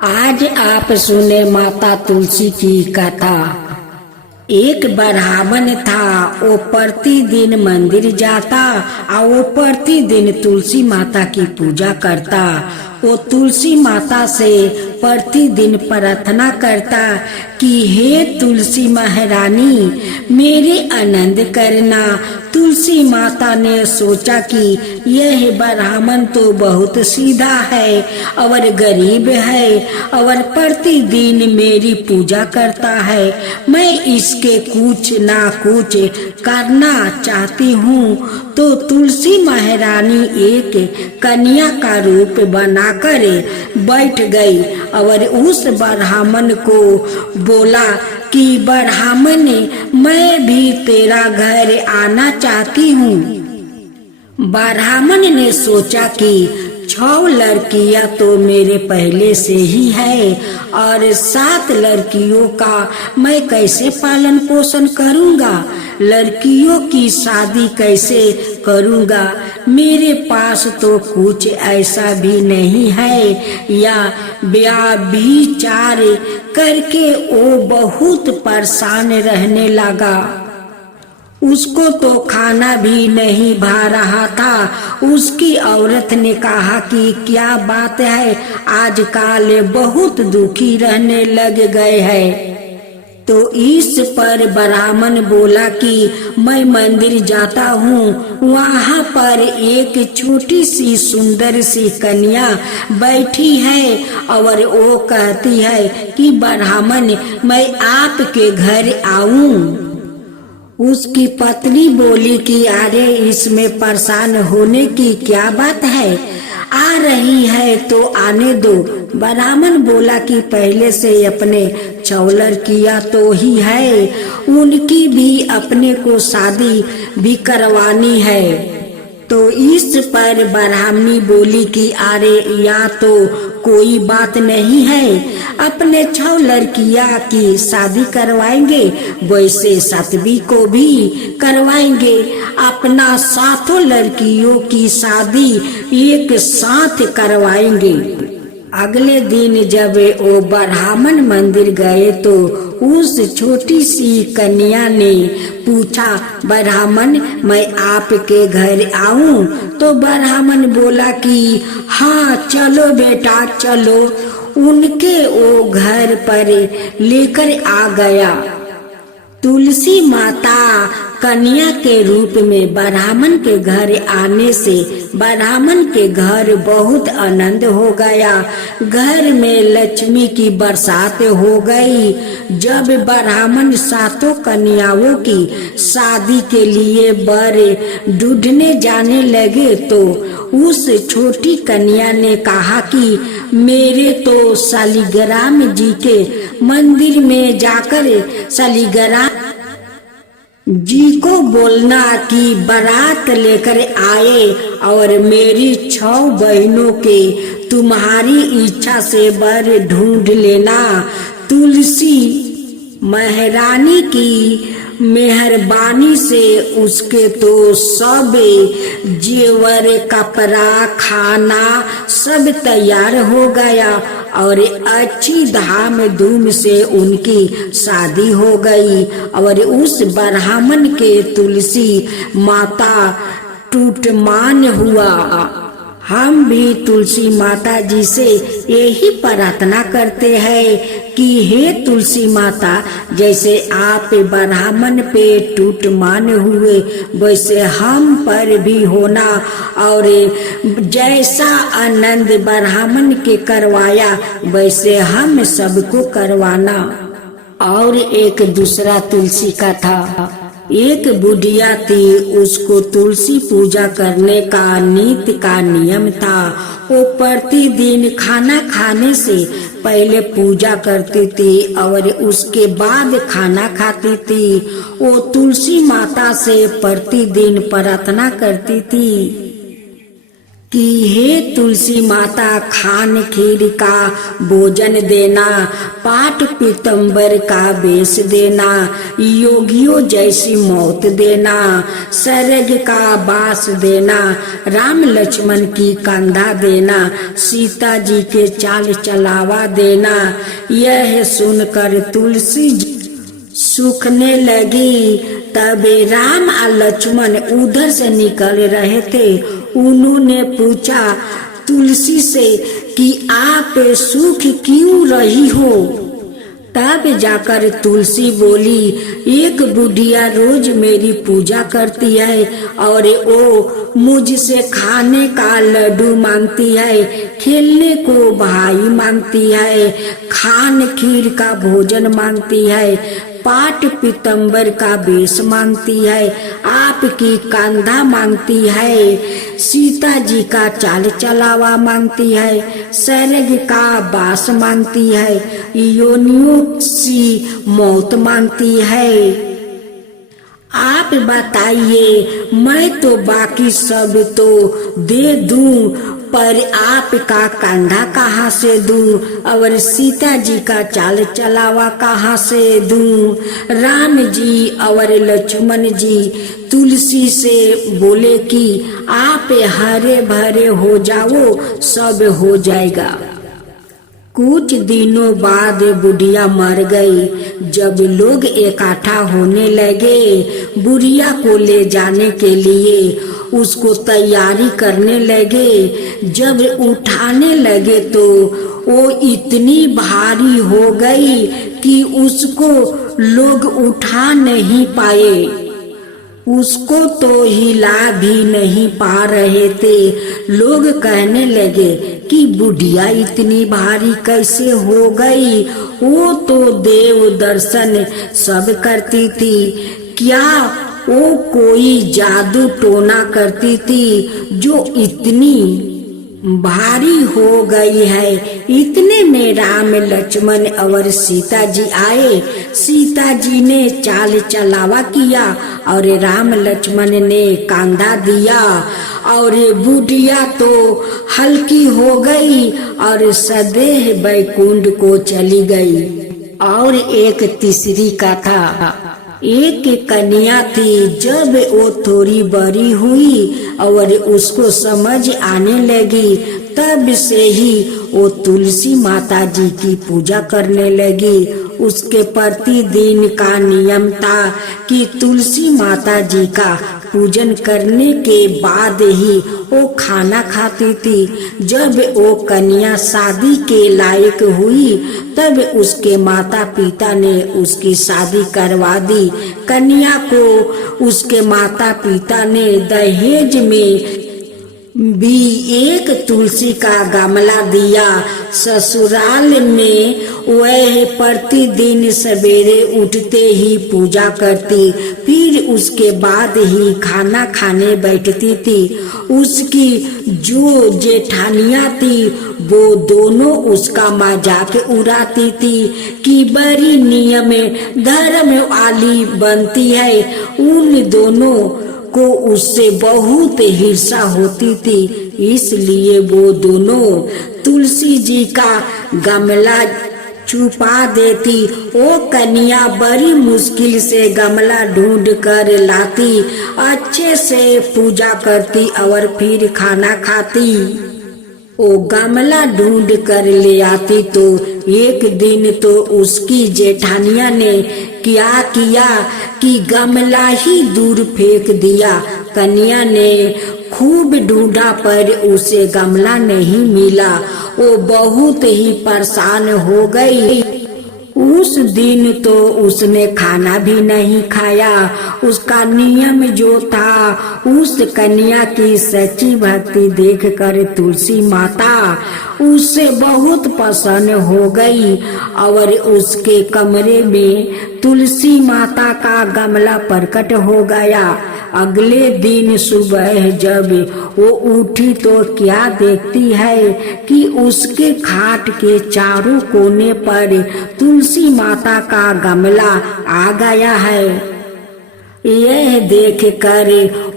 आज आप सुने माता तुलसी की कथा। एक ब्राह्मण था, वो प्रतिदिन मंदिर जाता और वो प्रतिदिन तुलसी माता की पूजा करता। वो तुलसी माता से प्रतिदिन प्रार्थना करता कि हे तुलसी महारानी मेरे आनंद करना। तुलसी माता ने सोचा कि यह ब्राह्मण तो बहुत सीधा है और गरीब है और प्रतिदिन मेरी पूजा करता है, मैं इसके कुछ ना कुछ करना चाहती हूँ। तो तुलसी महारानी एक कन्या का रूप बनाकर बैठ गई और उस ब्राह्मण को बोला कि ब्राह्मण मैं भी तेरा घर आना चाहती हूँ। ब्राह्मण ने सोचा कि 6 लड़कियां तो मेरे पहले से ही है और 7 लड़कियों का मैं कैसे पालन पोषण करूँगा, लड़कियों की शादी कैसे करूँगा, मेरे पास तो कुछ ऐसा भी नहीं है। या ब्याह विचार करके वो बहुत परेशान रहने लगा। उसको तो खाना भी नहीं भा रहा था। उसकी औरत ने कहा कि क्या बात है, आजकल बहुत दुखी रहने लग गए हैं। तो इस पर ब्राह्मण बोला कि मैं मंदिर जाता हूँ, वहाँ पर एक छोटी सी सुंदर सी कन्या बैठी है और वो कहती है कि ब्राह्मण मैं आपके घर आऊं। उसकी पत्नी बोली कि अरे इसमें परेशान होने की क्या बात है, आ रही है तो आने दो। ब्राह्मण बोला कि पहले से अपने 6 लड़कियां तो ही है, उनकी भी अपने को शादी भी करवानी है। तो इस पर ब्राह्मणी बोली कि अरे या तो कोई बात नहीं है, अपने 6 लड़कियां की शादी करवाएंगे, वैसे 7वीं को भी करवाएंगे। अपना 7 लड़कियों की शादी एक साथ करवाएंगे। अगले दिन जब वो ब्राह्मण मंदिर गए तो उस छोटी सी कन्या ने पूछा ब्राह्मण मैं आपके घर आऊं? तो ब्राह्मण बोला कि हाँ चलो बेटा चलो। उनके वो घर पर लेकर आ गया। तुलसी माता कन्या के रूप में ब्राह्मण के घर आने से ब्राह्मण के घर बहुत आनंद हो गया। घर में लक्ष्मी की बरसात हो गई। जब ब्राह्मण 7 कन्याओं की शादी के लिए वर ढूंढने जाने लगे तो उस छोटी कन्या ने कहा कि मेरे तो शालिग्राम जी के मंदिर में जाकर शालिग्राम जी को बोलना कि बारात लेकर आए और मेरी 6 बहनों के तुम्हारी इच्छा से वर ढूंढ लेना। तुलसी महारानी की मेहरबानी से उसके तो सब जेवर कपड़ा खाना सब तैयार हो गया और अच्छी धाम धूम से उनकी शादी हो गई। और उस ब्राह्मण के तुलसी माता टूटमान हुआ। हम भी तुलसी माता जी से यही प्रार्थना करते हैं कि हे तुलसी माता जैसे आप ब्राह्मण पे टूटमान हुए वैसे हम पर भी होना और जैसा आनंद ब्राह्मण के करवाया वैसे हम सबको करवाना। और एक दूसरा तुलसी का था। एक बुढ़िया थी, उसको तुलसी पूजा करने का नित्य का नियम था। वो प्रतिदिन खाना खाने से पहले पूजा करती थी और उसके बाद खाना खाती थी। वो तुलसी माता से प्रतिदिन प्रार्थना करती थी कि हे तुलसी माता खान खीर का भोजन देना, पाट पीतम्बर का बेच देना, योगियों जैसी मौत देना, स्वर्ग का वास देना, राम लक्ष्मण की कंधा देना, सीता जी के चाल चलावा देना। यह सुनकर तुलसी सूखने लगी। तब राम और लक्ष्मण उधर से निकल रहे थे। उन्होंने पूछा तुलसी से कि आप सूख क्यों रही हो? तब जाकर तुलसी बोली, एक बुढ़िया रोज मेरी पूजा करती है और वो मुझसे खाने का लड्डू मांगती है, खेलने को भाई मांगती है, खान खीर का भोजन मांगती है, पाट पीतम्बर का बेस मांगती है, आपकी कंधा मांगती है, सीता जी का चाल चलावा मांगती है, स्वर्ग का वास मांगती है, योनियों सी मौत मांगती है। आप बताइए, मैं तो बाकी सब तो दे दूं, पर आपका कंधा कहाँ से दूं और सीता जी का चाल चलावा कहाँ से दूं? राम जी और लक्ष्मण जी तुलसी से बोले कि आप हरे भरे हो जाओ, सब हो जाएगा। कुछ दिनों बाद बुढ़िया मर गई। जब लोग इकट्ठा होने लगे बुढ़िया को ले जाने के लिए, उसको तैयारी करने लगे। जब उठाने लगे तो वो इतनी भारी हो गई कि उसको लोग उठा नहीं पाए। उसको तो हिला भी नहीं पा रहे थे। लोग कहने लगे कि बुढ़िया इतनी भारी कैसे हो गई? वो तो देव दर्शन सब करती थी, क्या वो कोई जादू टोना करती थी जो इतनी भारी हो गई है? इतने में राम लक्ष्मण और सीता जी आए। सीता जी ने चाल चलावा किया और राम लक्ष्मण ने कंधा दिया और बुढ़िया तो हल्की हो गई और सदैह बैकुंठ को चली गई। और एक तीसरी कथा। एक कन्या थी। जब वो थोड़ी बड़ी हुई और उसको समझ आने लगी, तब से ही वो तुलसी माता जी की पूजा करने लगी। उसके प्रतिदिन का नियम था कि तुलसी माता जी का पूजन करने के बाद ही वो खाना खाती थी। जब वो कन्या शादी के लायक हुई तब उसके माता पिता ने उसकी शादी करवा दी। कन्या को उसके माता पिता ने दहेज में भी एक तुलसी का गमला दिया। ससुराल में वह प्रतिदिन सवेरे उठते ही पूजा करती, फिर उसके बाद ही खाना खाने बैठती थी। उसकी जो जेठानियां थी वो दोनों उसका मजाक उड़ाती थी कि बड़ी नियम धर्म वाली बनती है। उन दोनों को उससे बहुत ईर्ष्या होती थी, इसलिए वो दोनों तुलसी जी का गमला छुपा देती। वो कन्या बड़ी मुश्किल से गमला ढूंढ कर लाती, अच्छे से पूजा करती और फिर खाना खाती। वो गमला ढूंढ कर ले आती तो एक दिन तो उसकी जेठानिया ने क्या किया कि गमला ही दूर फेंक दिया। कन्या ने खूब ढूंढा पर उसे गमला नहीं मिला। वो बहुत ही परेशान हो गई। उस दिन तो उसने खाना भी नहीं खाया। उसका नियम जो था, उस कन्या की सच्ची भक्ति देखकर तुलसी माता उससे बहुत पसंद हो गई और उसके कमरे में तुलसी माता का गमला प्रकट हो गया। अगले दिन सुबह जब वो उठी तो क्या देखती है कि उसके खाट के चारों कोने पर तुलसी माता का गमला आ गया है। यह देख कर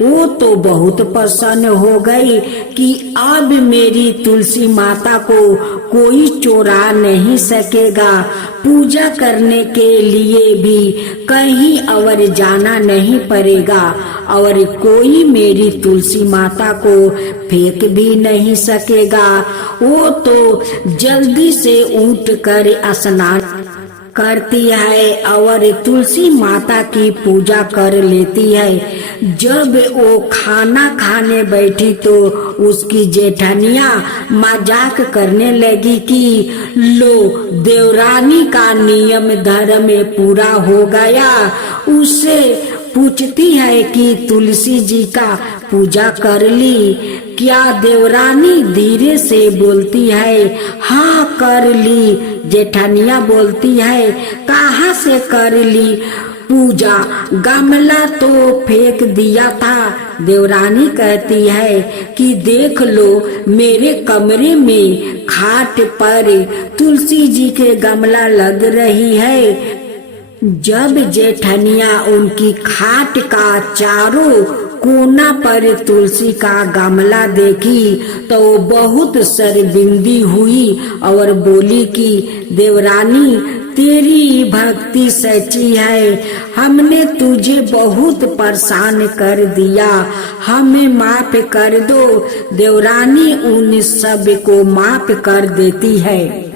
वो तो बहुत प्रसन्न हो गई कि अब मेरी तुलसी माता को कोई चोरा नहीं सकेगा। पूजा करने के लिए भी कहीं और जाना नहीं पड़ेगा और कोई मेरी तुलसी माता को फेंक भी नहीं सकेगा। वो तो जल्दी से उठ कर स्नान करती है और तुलसी माता की पूजा कर लेती है। जब वो खाना खाने बैठी तो उसकी जेठानिया मजाक करने लगी कि लो देवरानी का नियम धर्म पूरा हो गया। उससे पूछती है कि तुलसी जी का पूजा कर ली क्या? देवरानी धीरे से बोलती है हाँ कर ली। जेठानिया बोलती है कहाँ से कर ली पूजा? गमला तो फेंक दिया था। देवरानी कहती है कि देख लो मेरे कमरे में खाट पर तुलसी जी के गमला लग रही है। जब जेठनिया उनकी खाट का चारों कोना पर तुलसी का गमला देखी तो वो बहुत शर्मिंदी हुई और बोली कि देवरानी तेरी भक्ति सच्ची है, हमने तुझे बहुत परेशान कर दिया, हमें माफ कर दो। देवरानी उन सब को माफ कर देती है।